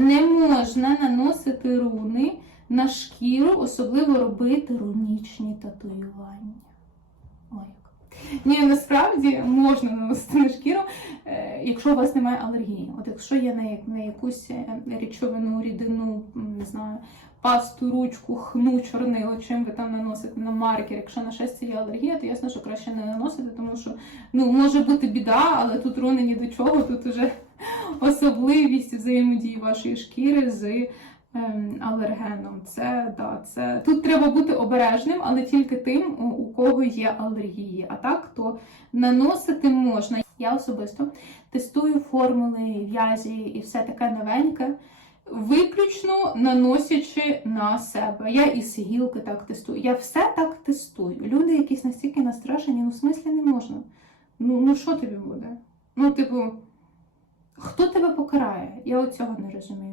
Не можна наносити руни на шкіру, особливо робити рунічні татуювання. Ні, насправді можна наносити на шкіру, е, якщо у вас немає алергії. От якщо є на, якусь е, речовину, рідину, не знаю, пасту, ручку, хну, чорнило, чим ви там наносите на маркер. Якщо на щастя є алергія, то ясно, що краще не наносити, тому що ну, може бути біда, але тут руни ні до чого, тут уже особливість взаємодії вашої шкіри з ем, алергеном. Це да, це тут треба бути обережним, але тільки тим, у- кого є алергії. А так то наносити можна. Я особисто тестую формули в'язі і все таке новеньке. Виключно наносячи на себе. Я і сигілки так тестую. Я все так тестую. Люди якісь настільки настрашені, ну в смислі не можна. Ну, ну що тобі буде? Ну, типу, хто тебе покарає? Я от цього не розумію.